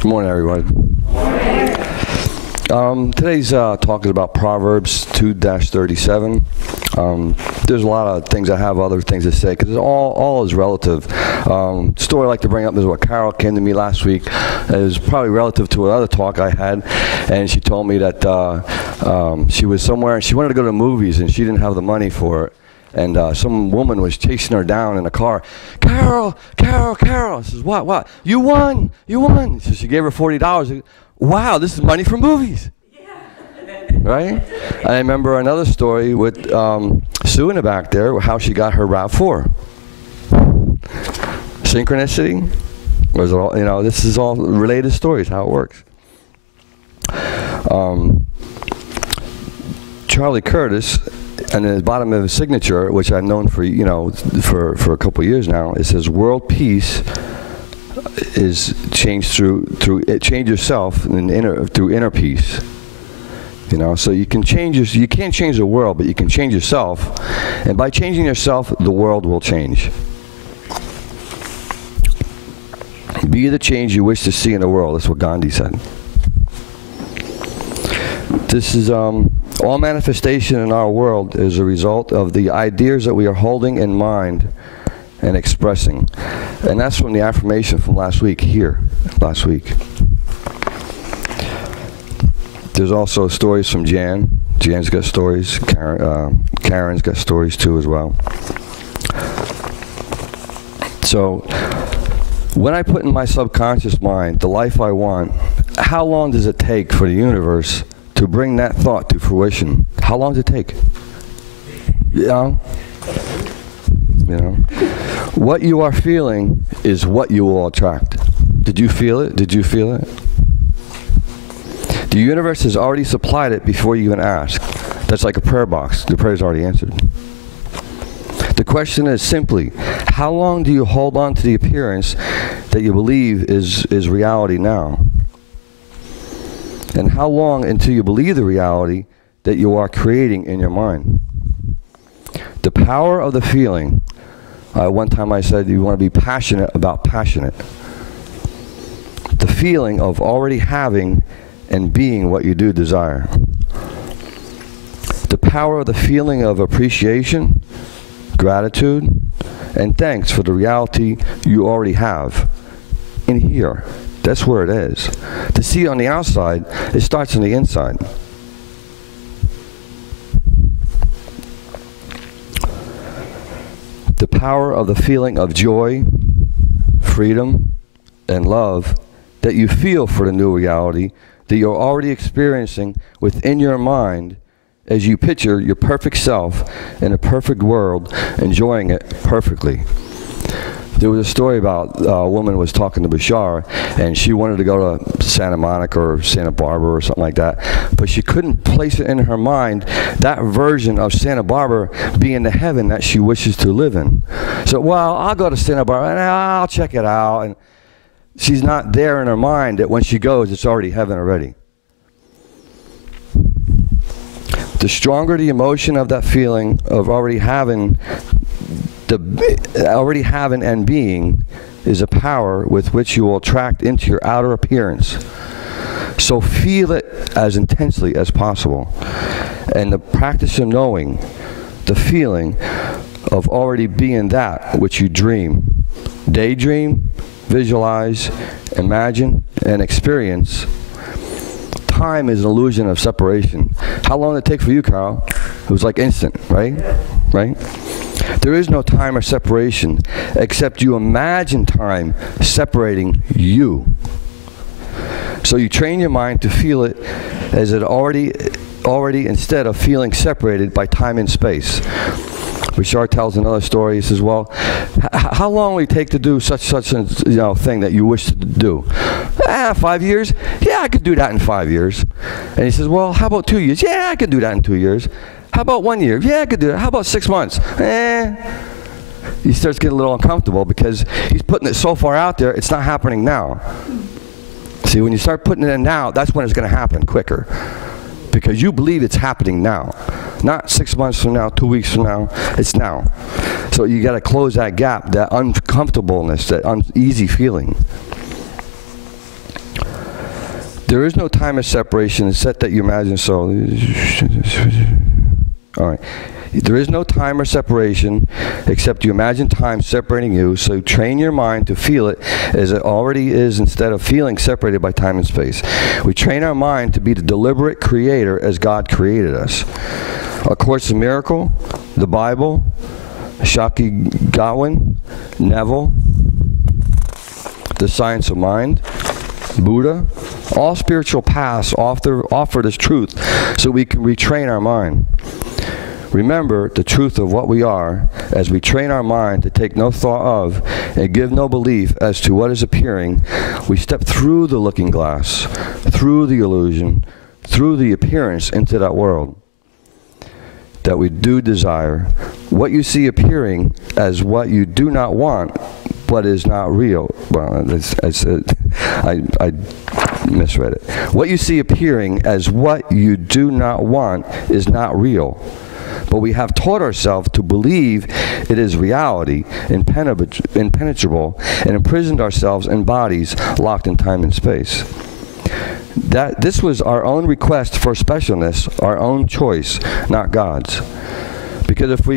Good morning, everyone. Today's talk is about Proverbs 2-37. There's a lot of things I have other things to say because all is relative. Story I'd like to bring up is what Carol came to me last week. It was probably relative to another talk I had, and she told me that she was somewhere and she wanted to go to the movies and she didn't have the money for it. And some woman was chasing her down in a car. Carol, Carol, Carol. She says, what? You won. So she gave her $40. Wow, this is money for movies. Yeah. Right? I remember another story with Sue in the back there, how she got her RAV4. Synchronicity? Was it all, this is all related stories, how it works. Charlie Curtis, and at the bottom of his signature, which I've known for for a couple of years now, it says world peace is changed through change yourself and through inner peace. So you can you can't change the world, but you can change yourself, and by changing yourself, the world will change. Be the change you wish to see in the world. That's what Gandhi said. This is all manifestation in our world is a result of the ideas that we are holding in mind and expressing. And that's from the affirmation from last week. There's also stories from Jan. Jan's got stories. Karen's got stories too as well. So when I put in my subconscious mind the life I want, how long does it take for the universe to bring that thought to fruition? How long does it take? What you are feeling is what you will attract. Did you feel it? Did you feel it? The universe has already supplied it before you even ask. That's like a prayer box. The prayer is already answered. The question is simply, how long do you hold on to the appearance that you believe is reality now? And how long until you believe the reality that you are creating in your mind? The power of the feeling. One time I said you want to be passionate about passionate. The feeling of already having and being what you do desire. The power of the feeling of appreciation, gratitude, and thanks for the reality you already have in here. That's where it is. To see it on the outside, it starts on the inside. The power of the feeling of joy, freedom, and love that you feel for the new reality that you're already experiencing within your mind as you picture your perfect self in a perfect world, enjoying it perfectly. There was a story about a woman was talking to Bashar, and she wanted to go to Santa Monica or Santa Barbara or something like that, but she couldn't place it in her mind, that version of Santa Barbara being the heaven that she wishes to live in. So, well, I'll go to Santa Barbara, and I'll check it out. And she's not there in her mind that when she goes, it's already heaven already. The stronger the emotion of that feeling of already having and being is a power with which you will attract into your outer appearance. So feel it as intensely as possible. And the practice of knowing, the feeling of already being that which you dream, daydream, visualize, imagine, and experience. Time is an illusion of separation. How long did it take for you, Carl? It was like instant, right? Right? There is no time or separation, except you imagine time separating you. So you train your mind to feel it as it already instead of feeling separated by time and space. Richard tells another story. He says, well, how long will it take to do such a thing that you wish to do? 5 years? Yeah, I could do that in 5 years. And he says, well, how about 2 years? Yeah, I could do that in 2 years. How about 1 year? Yeah, I could do that. How about 6 months? He starts getting a little uncomfortable because he's putting it so far out there, it's not happening now. See, when you start putting it in now, that's when it's going to happen quicker. Because you believe it's happening now. Not 6 months from now, 2 weeks from now, it's now. So you got to close that gap, that uncomfortableness, that uneasy feeling. There is no time of separation except that you imagine so. All right. There is no time or separation except you imagine time separating you, so train your mind to feel it as it already is instead of feeling separated by time and space. We train our mind to be the deliberate creator as God created us. A Course in Miracle, the Bible, Shakti Gawain, Neville, The Science of Mind, Buddha, all spiritual paths offer this truth so we can retrain our mind. Remember the truth of what we are as we train our mind to take no thought of and give no belief as to what is appearing. We step through the looking glass, through the illusion, through the appearance into that world that we do desire. What you see appearing as what you do not want but is not real. Well, I misread it. What you see appearing as what you do not want is not real. But we have taught ourselves to believe it is reality, impenetrable, and imprisoned ourselves in bodies locked in time and space. This was our own request for specialness, our own choice, not God's. Because if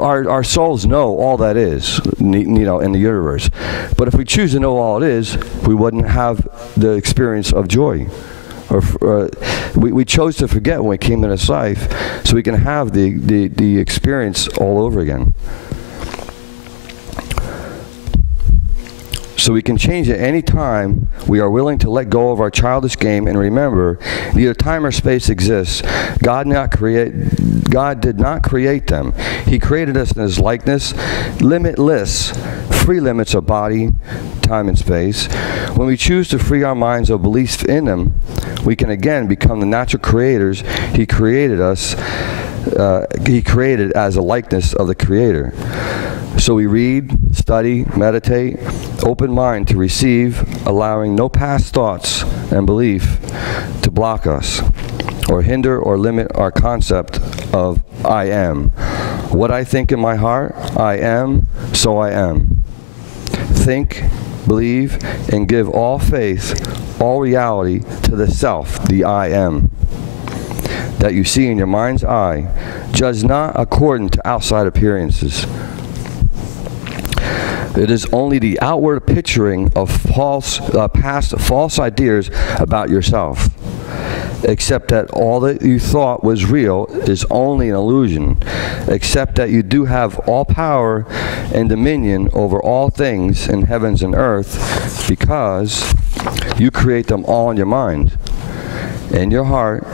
our souls know all that is, in the universe. But if we choose to know all it is, we wouldn't have the experience of joy. We chose to forget when we came into this life so we can have the experience all over again. So we can change at any time we are willing to let go of our childish game and remember neither time or space exists. God did not create them. He created us in His likeness, limitless, free limits of body, time, and space. When we choose to free our minds of belief in Him, we can again become the natural creators He created us. He created as a likeness of the Creator. So we read, study, meditate, open mind to receive, allowing no past thoughts and belief to block us or hinder or limit our concept of I am. What I think in my heart, I am, so I am. Think, believe, and give all faith, all reality to the self, the I am, that you see in your mind's eye. Judge not according to outside appearances. It is only the outward picturing of past false ideas about yourself. Except that all that you thought was real is only an illusion. Except that you do have all power and dominion over all things in heavens and earth, because you create them all in your mind, in your heart,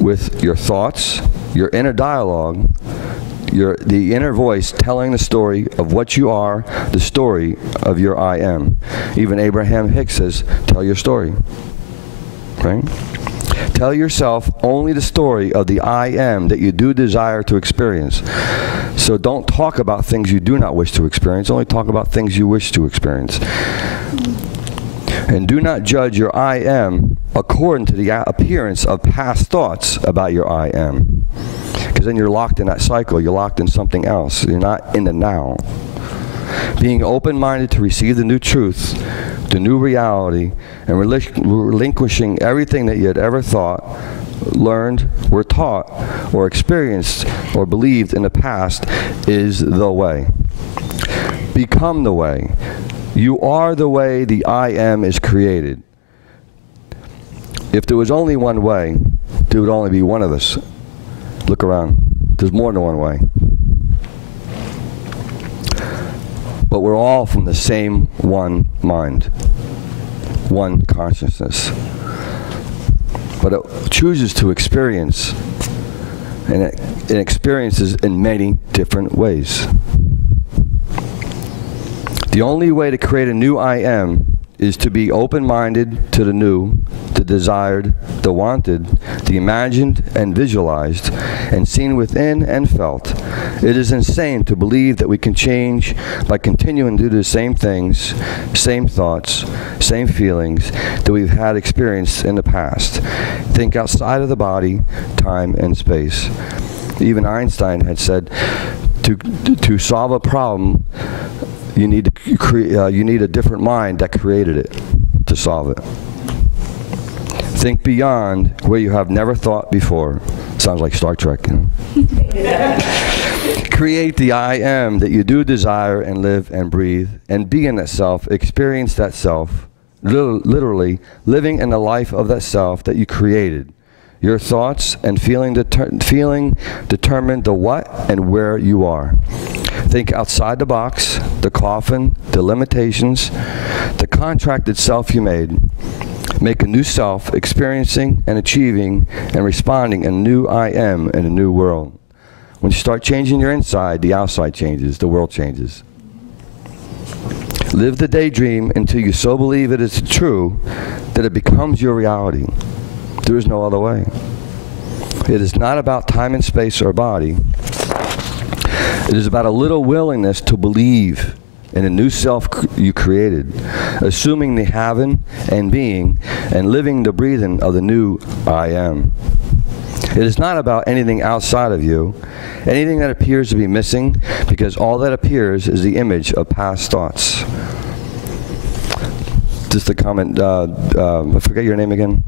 with your thoughts, your inner dialogue, the inner voice telling the story of what you are, the story of your I am. Even Abraham Hicks says, tell your story. Right? Tell yourself only the story of the I am that you do desire to experience. So don't talk about things you do not wish to experience, only talk about things you wish to experience. And do not judge your I am according to the appearance of past thoughts about your I am. Because then you're locked in that cycle. You're locked in something else. You're not in the now. Being open-minded to receive the new truth, the new reality, and relinquishing everything that you had ever thought, learned, were taught, or experienced, or believed in the past is the way. Become the way. You are the way the I am is created. If there was only one way, there would only be one of us. Look around. There's more than one way. But we're all from the same one mind, one consciousness. But it chooses to experience, and it experiences in many different ways. The only way to create a new I am is to be open-minded to the new, the desired, the wanted, the imagined and visualized, and seen within and felt. It is insane to believe that we can change by continuing to do the same things, same thoughts, same feelings that we've had experienced in the past. Think outside of the body, time, and space. Even Einstein had said, to solve a problem, you need a different mind that created it to solve it. Think beyond where you have never thought before. Sounds like Star Trek, you know? Create the I am that you do desire and live and breathe, and be in that self, experience that self, literally living in the life of that self that you created. Your thoughts and feeling determine the what and where you are. Think outside the box, the coffin, the limitations, the contracted self you made. Make a new self, experiencing and achieving and responding a new I am in a new world. When you start changing your inside, the outside changes, the world changes. Live the daydream until you so believe it is true that it becomes your reality. There is no other way. It is not about time and space or body. It is about a little willingness to believe in a new self you created, assuming the having and being and living the breathing of the new I am. It is not about anything outside of you, anything that appears to be missing, because all that appears is the image of past thoughts. Just a comment, I forget your name again?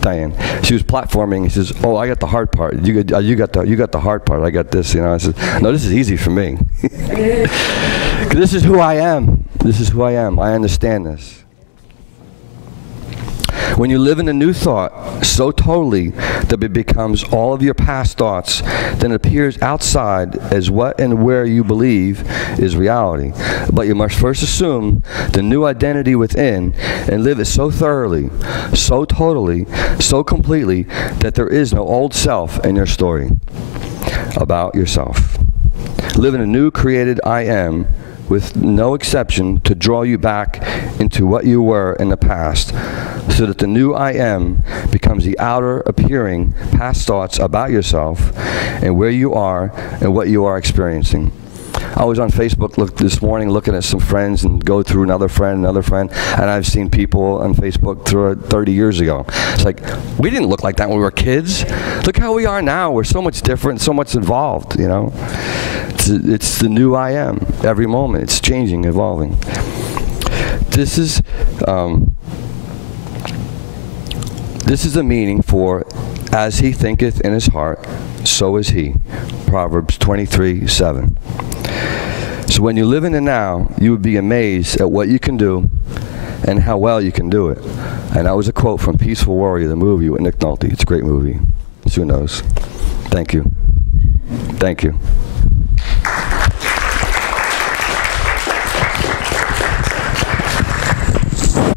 Diane. She was platforming. She says, "Oh, I got the hard part. You got the hard part. I got this." You know, I said, "No, this is easy for me. This is who I am. This is who I am. I understand this." When you live in a new thought so totally that it becomes all of your past thoughts, then it appears outside as what and where you believe is reality. But you must first assume the new identity within and live it so thoroughly, so totally, so completely that there is no old self in your story about yourself. Live in a new created I am, with no exception, to draw you back into what you were in the past, so that the new I am becomes the outer appearing past thoughts about yourself and where you are and what you are experiencing. I was on Facebook this morning looking at some friends and go through another friend, and I've seen people on Facebook through 30 years ago. It's like, we didn't look like that when we were kids. Look how we are now. We're so much different, so much involved, you know. It's the new I am every moment. It's changing, evolving. This is the meaning for as he thinketh in his heart, so is he. Proverbs 23:7. So when you live in the now, you would be amazed at what you can do and how well you can do it. And that was a quote from Peaceful Warrior, the movie with Nick Nolte. It's a great movie. Who knows? Thank you. Thank you.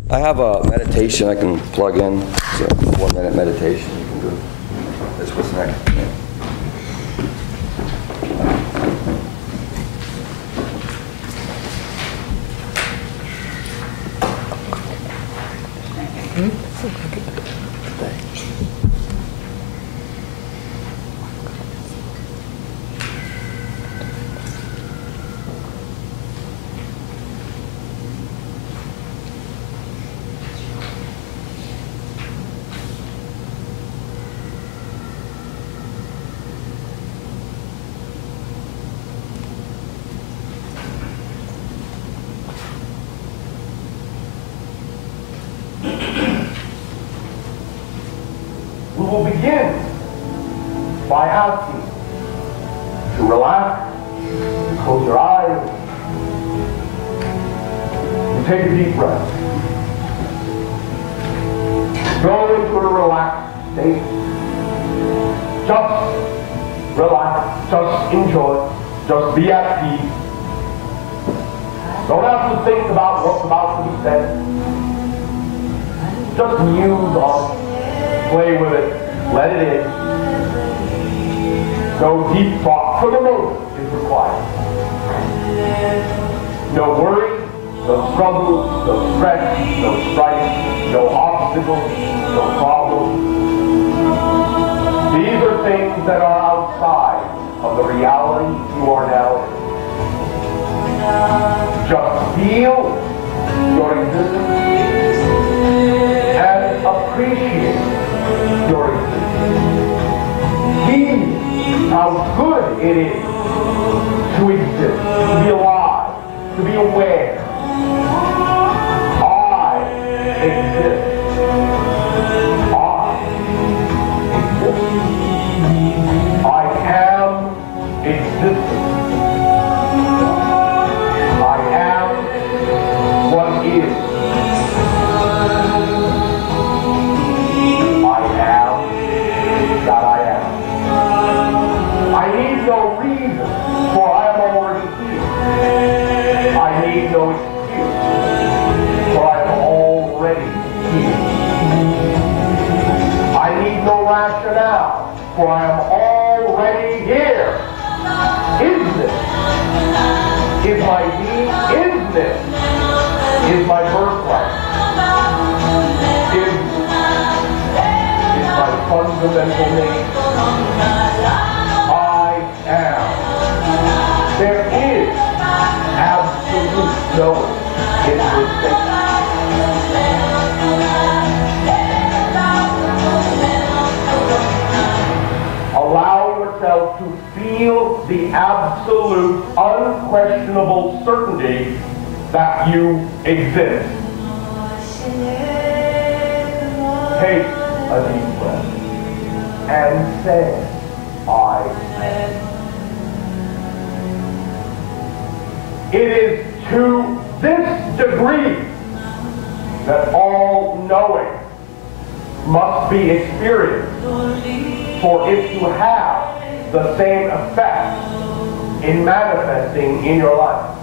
I have a meditation I can plug in. It's a 1-minute meditation you can do. That's what's next. We will begin by asking to relax, close your eyes, and take a deep breath. Go into a relaxed state. Just relax, just enjoy, just be at peace. Don't have to think about what's about to be said. Just muse on it. Play with it, let it in. No deep thought for the moment is required. No worry, no struggles, no stress, no strife, no obstacles, no problems. These are things that are outside of the reality you are now in. Just feel your existence and appreciate your existence. See how good it is to exist, to be alive, to be aware. I exist. for I am already here. Isness is my being. Isness is my birthright. Isness is my fundamental nature. I am. There is absolute knowing in this statement. Allow yourself to feel the absolute, unquestionable certainty that you exist. Take a deep breath and say, I am. It is to this degree that all knowing must be experienced for it to have the same effect in manifesting in your life.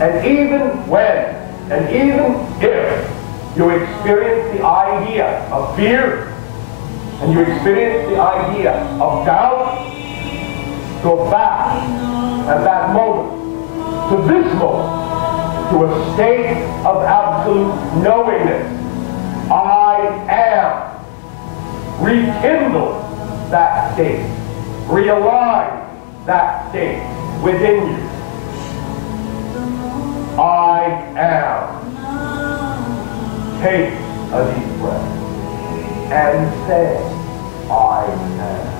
And even when, and even if you experience the idea of fear, and you experience the idea of doubt, go back at that moment, to this moment, to a state of absolute knowingness. I am. Rekindle that state. Realign that state within you. I am. Take a deep breath and say, I am.